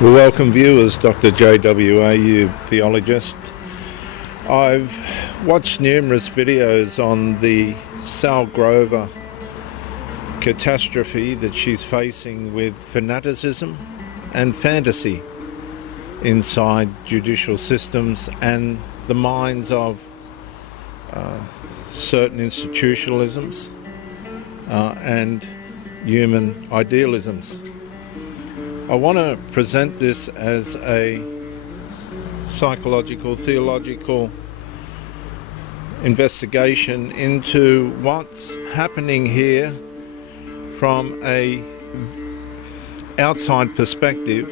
Well, welcome viewers, Dr. JWAU, theologist. I've watched numerous videos on the Sal Grover catastrophe that she's facing with fanaticism and fantasy inside judicial systems and the minds of certain institutionalisms and human idealisms. I want to present this as a psychological, theological investigation into what's happening here from a outside perspective.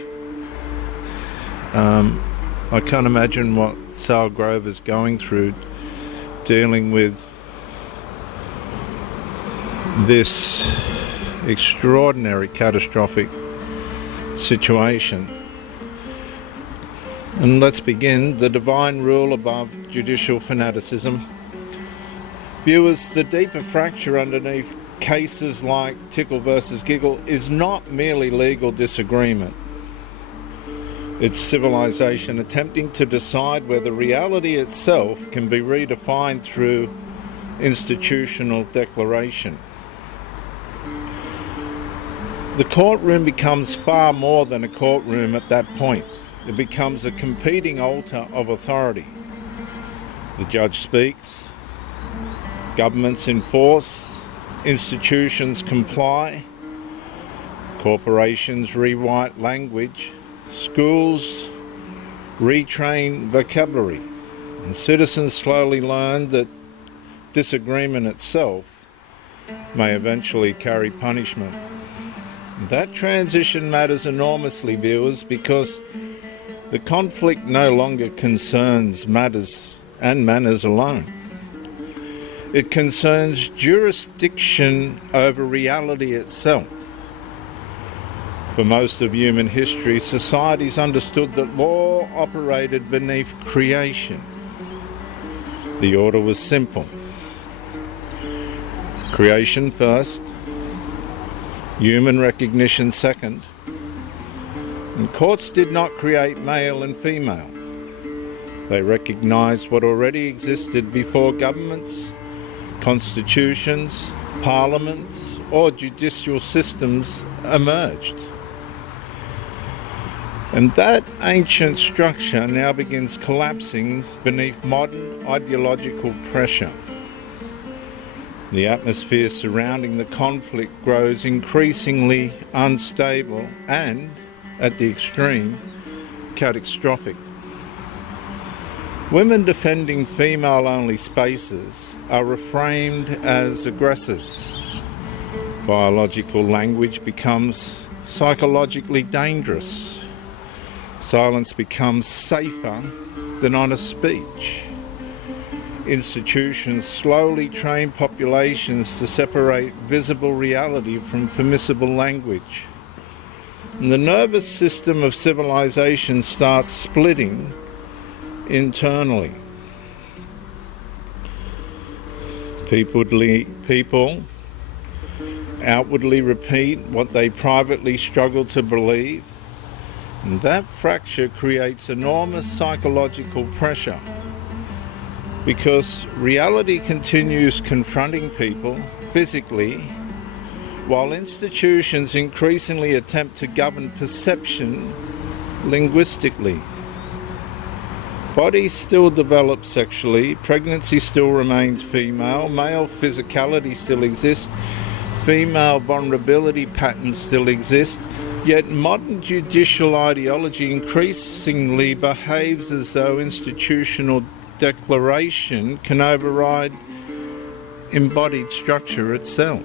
I can't imagine what Sal Grover's going through dealing with this extraordinary catastrophic situation. And let's begin. The divine rule above judicial fanaticism. Viewers, the deeper fracture underneath cases like Tickle versus Giggle is not merely legal disagreement. It's civilization attempting to decide whether reality itself can be redefined through institutional declaration. The courtroom becomes far more than a courtroom at that point. It becomes a competing altar of authority. The judge speaks, governments enforce, institutions comply, corporations rewrite language, schools retrain vocabulary, and citizens slowly learn that disagreement itself may eventually carry punishment. That transition matters enormously, viewers, because the conflict no longer concerns matters and manners alone. It concerns jurisdiction over reality itself. For most of human history, societies understood that law operated beneath creation. The order was simple. Creation first, human recognition second, and courts did not create male and female. They recognized what already existed before governments, constitutions, parliaments, or judicial systems emerged. And that ancient structure now begins collapsing beneath modern ideological pressure. The atmosphere surrounding the conflict grows increasingly unstable and, at the extreme, catastrophic. Women defending female-only spaces are reframed as aggressors. Biological language becomes psychologically dangerous. Silence becomes safer than honest speech. Institutions slowly train populations to separate visible reality from permissible language. And the nervous system of civilization starts splitting internally. People outwardly repeat what they privately struggle to believe, and that fracture creates enormous psychological pressure. Because reality continues confronting people physically, while institutions increasingly attempt to govern perception linguistically. Bodies still develop sexually, pregnancy still remains female, male physicality still exists, female vulnerability patterns still exist, yet modern judicial ideology increasingly behaves as though institutional declaration can override embodied structure itself.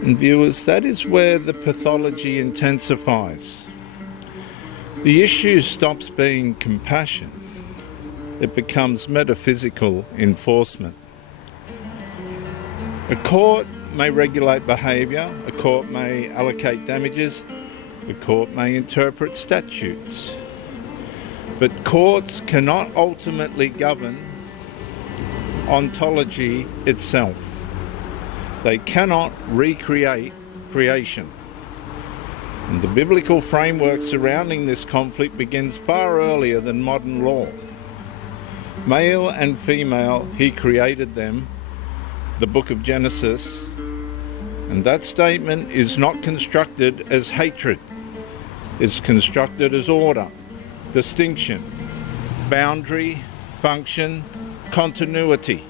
And viewers, that is where the pathology intensifies. The issue stops being compassion. It becomes metaphysical enforcement. A court may regulate behaviour, a court may allocate damages, a court may interpret statutes. But courts cannot ultimately govern ontology itself. They cannot recreate creation. And the biblical framework surrounding this conflict begins far earlier than modern law. Male and female, he created them, the book of Genesis, and that statement is not constructed as hatred. It's constructed as order, distinction, boundary, function, continuity.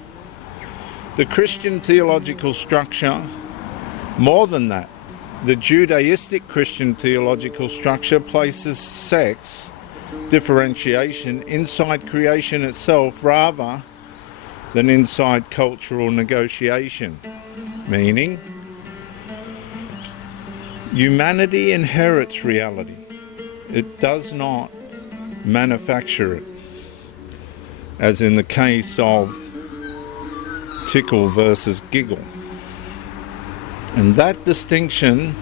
The Christian theological structure, more than that, the Judaistic Christian theological structure places sex differentiation inside creation itself rather than inside cultural negotiation, meaning humanity inherits reality. It does not manufacture it, as in the case of Tickle versus Giggle. And that distinction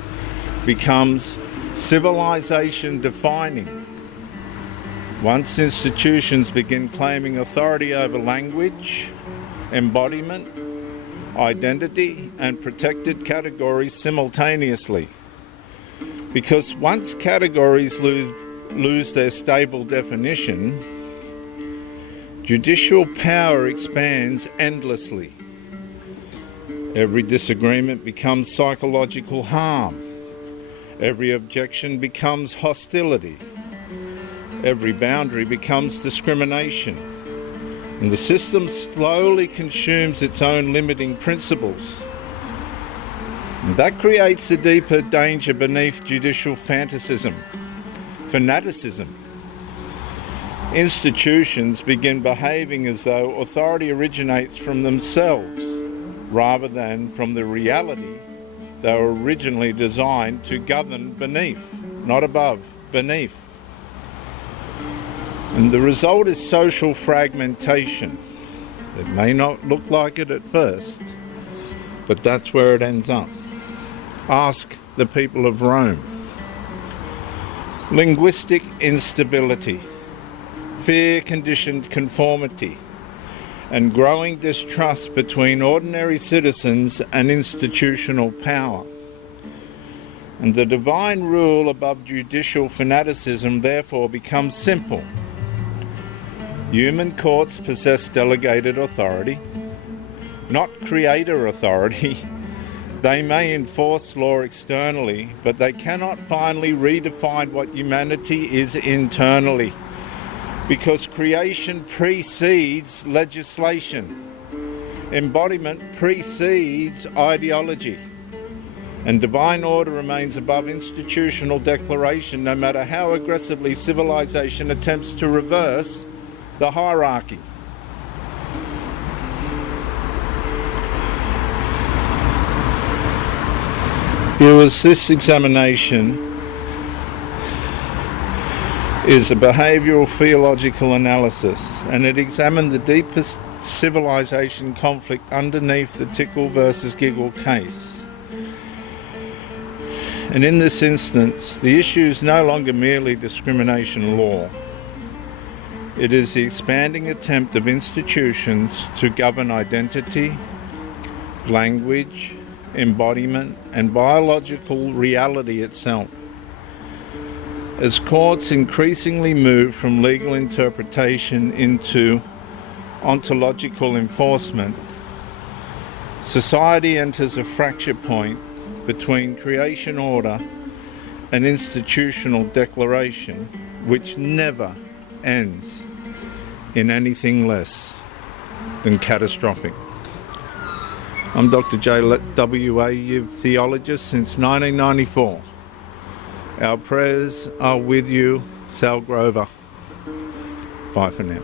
becomes civilization defining once institutions begin claiming authority over language, embodiment, identity, and protected categories simultaneously. Because once categories lose their stable definition, judicial power expands endlessly. Every disagreement becomes psychological harm. Every objection becomes hostility. Every boundary becomes discrimination. And the system slowly consumes its own limiting principles. And that creates a deeper danger beneath judicial fanaticism. Institutions begin behaving as though authority originates from themselves rather than from the reality they were originally designed to govern beneath, not above, beneath. And the result is social fragmentation. It may not look like it at first, but that's where it ends up. Ask the people of Rome. Linguistic instability, fear-conditioned conformity, and growing distrust between ordinary citizens and institutional power. And the divine rule above judicial fanaticism therefore becomes simple. Human courts possess delegated authority, not creator authority. They may enforce law externally, but they cannot finally redefine what humanity is internally, because creation precedes legislation. Embodiment precedes ideology. And divine order remains above institutional declaration, no matter how aggressively civilization attempts to reverse the hierarchy. Viewers, this examination is a behavioural-theological analysis, and it examined the deepest civilization conflict underneath the Tickle versus Giggle case. And in this instance, the issue is no longer merely discrimination law. It is the expanding attempt of institutions to govern identity, language, embodiment, and biological reality itself. As courts increasingly move from legal interpretation into ontological enforcement, society enters a fracture point between creation order and institutional declaration, which never ends in anything less than catastrophic. I'm Dr. J.W.A., theologist since 1994. Our prayers are with you, Sal Grover. Bye for now.